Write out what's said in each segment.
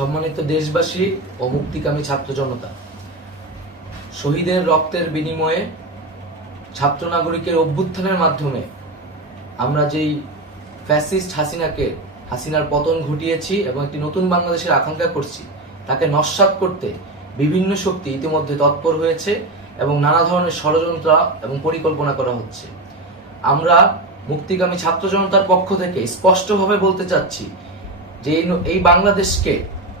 সম্মানিত দেশবাসী ও মুক্তিকামী ছাত্র জনতা, শহীদের রক্তের বিনিময়ে ছাত্র নাগরিকের অভ্যুত্থানের মাধ্যমে আমরা যেই ফ্যাসিস্ট হাসিনার পতন ঘটিয়েছি এবং একটি নতুন বাংলাদেশের আকাঙ্ক্ষা করছি, তাকে নস্যাৎ করতে বিভিন্ন শক্তি ইতিমধ্যে তৎপর হয়েছে এবং নানা ধরনের ষড়যন্ত্র এবং পরিকল্পনা করা হচ্ছে। আমরা মুক্তিকামী ছাত্র জনতার পক্ষ থেকে স্পষ্টভাবে বলতে চাচ্ছি যে এই বাংলাদেশকে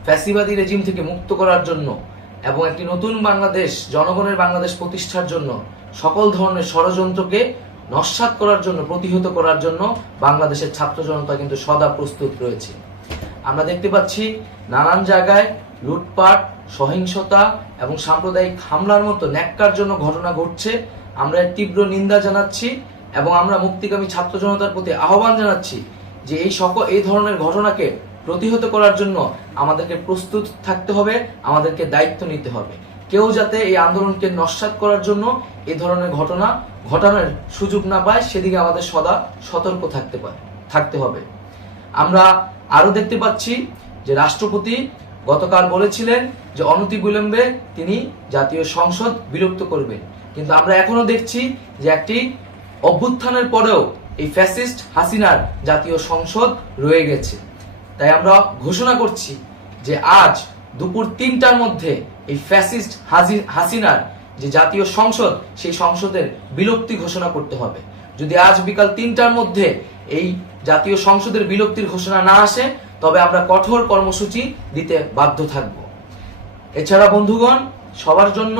ফ্যাসিবাদী রেজিম থেকে মুক্ত করার জন্য এবং একটি নতুন বাংলাদেশ, জনগণের বাংলাদেশ প্রতিষ্ঠার জন্য সকল ধরনের ষড়যন্ত্রকে নস্যাৎ করার জন্য, প্রতিহত করার জন্য বাংলাদেশের ছাত্র জনতা কিন্তু সদা প্রস্তুত রয়েছে। আমরা দেখতে পাচ্ছি নানান জায়গায় লুটপাট, সহিংসতা এবং সাম্প্রদায়িক হামলার মতো ন্যাক্কারজনক ঘটনা ঘটছে। আমরা এর তীব্র নিন্দা জানাচ্ছি এবং আমরা মুক্তিকামী ছাত্র জনতার প্রতি আহ্বান জানাচ্ছি যে এই ধরনের ঘটনাকে প্রতিহত করার জন্য আমাদেরকে প্রস্তুত থাকতে হবে, আমাদেরকে দায়িত্ব নিতে হবে। কেউ যাতে এই আন্দোলনকে নস্যাৎ করার জন্য এই ধরনের ঘটনা ঘটানোর সুযোগ না পায়, সেদিকে আমাদের সদা সতর্ক থাকতে হবে। আমরা আরো দেখতে পাচ্ছি যে রাষ্ট্রপতি গতকাল বলেছিলেন যে অনতিবিলম্বে তিনি জাতীয় সংসদ বিলুপ্ত করবেন, কিন্তু আমরা এখনো দেখছি যে একটি অভ্যুত্থানের পরেও এই ফ্যাসিস্ট হাসিনার জাতীয় সংসদ রয়ে গেছে। তাই আমরা ঘোষণা করছি যে আজ দুপুর ৩টার মধ্যে এই ফ্যাসিস্ট হাসিনার যে জাতীয় সংসদ, সেই সংসদের বিলুপ্তি ঘোষণা করতে হবে। যদি আজ বিকাল ৩টার মধ্যে এই জাতীয় সংসদের বিলুপ্তির ঘোষণা না আসে, তবে আমরা কঠোর কর্মসূচি দিতে বাধ্য থাকব। এছাড়া বন্ধুগণ, সবার জন্য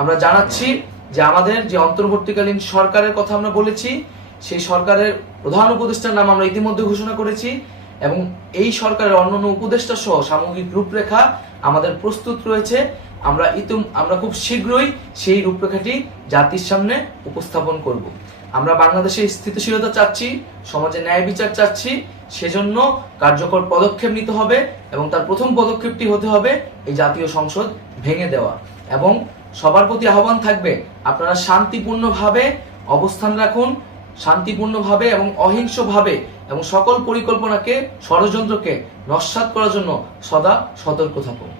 আমরা জানাচ্ছি যে আমাদের যে অন্তর্বর্তীকালীন সরকারের কথা আমরা বলেছি, সেই সরকারের প্রধান উপদেষ্টার নাম আমরা ইতিমধ্যে ঘোষণা করেছি এবং এই সরকারের অন্যান্য উপদেষ্টা সহ সামগ্রিক রূপরেখা আমাদের প্রস্তুত রয়েছে। আমরা খুব শীঘ্রই সেই রূপরেখাটি জাতির সামনে উপস্থাপন করব। আমরা বাংলাদেশে স্থিতিশীলতা চাচ্ছি, সমাজে ন্যায় বিচার চাচ্ছি, সেজন্য কার্যকর পদক্ষেপ নিতে হবে এবং তার প্রথম পদক্ষেপটি হতে হবে এই জাতীয় সংসদ ভেঙে দেওয়া। এবং সবার প্রতি আহ্বান থাকবে, আপনারা শান্তিপূর্ণভাবে অবস্থান রাখুন, শান্তিপূর্ণভাবে এবং অহিংসভাবে এবং সকল পরিকল্পনাকে, ষড়যন্ত্রকে নস্যাৎ করার জন্য সদা সতর্ক থাকুন।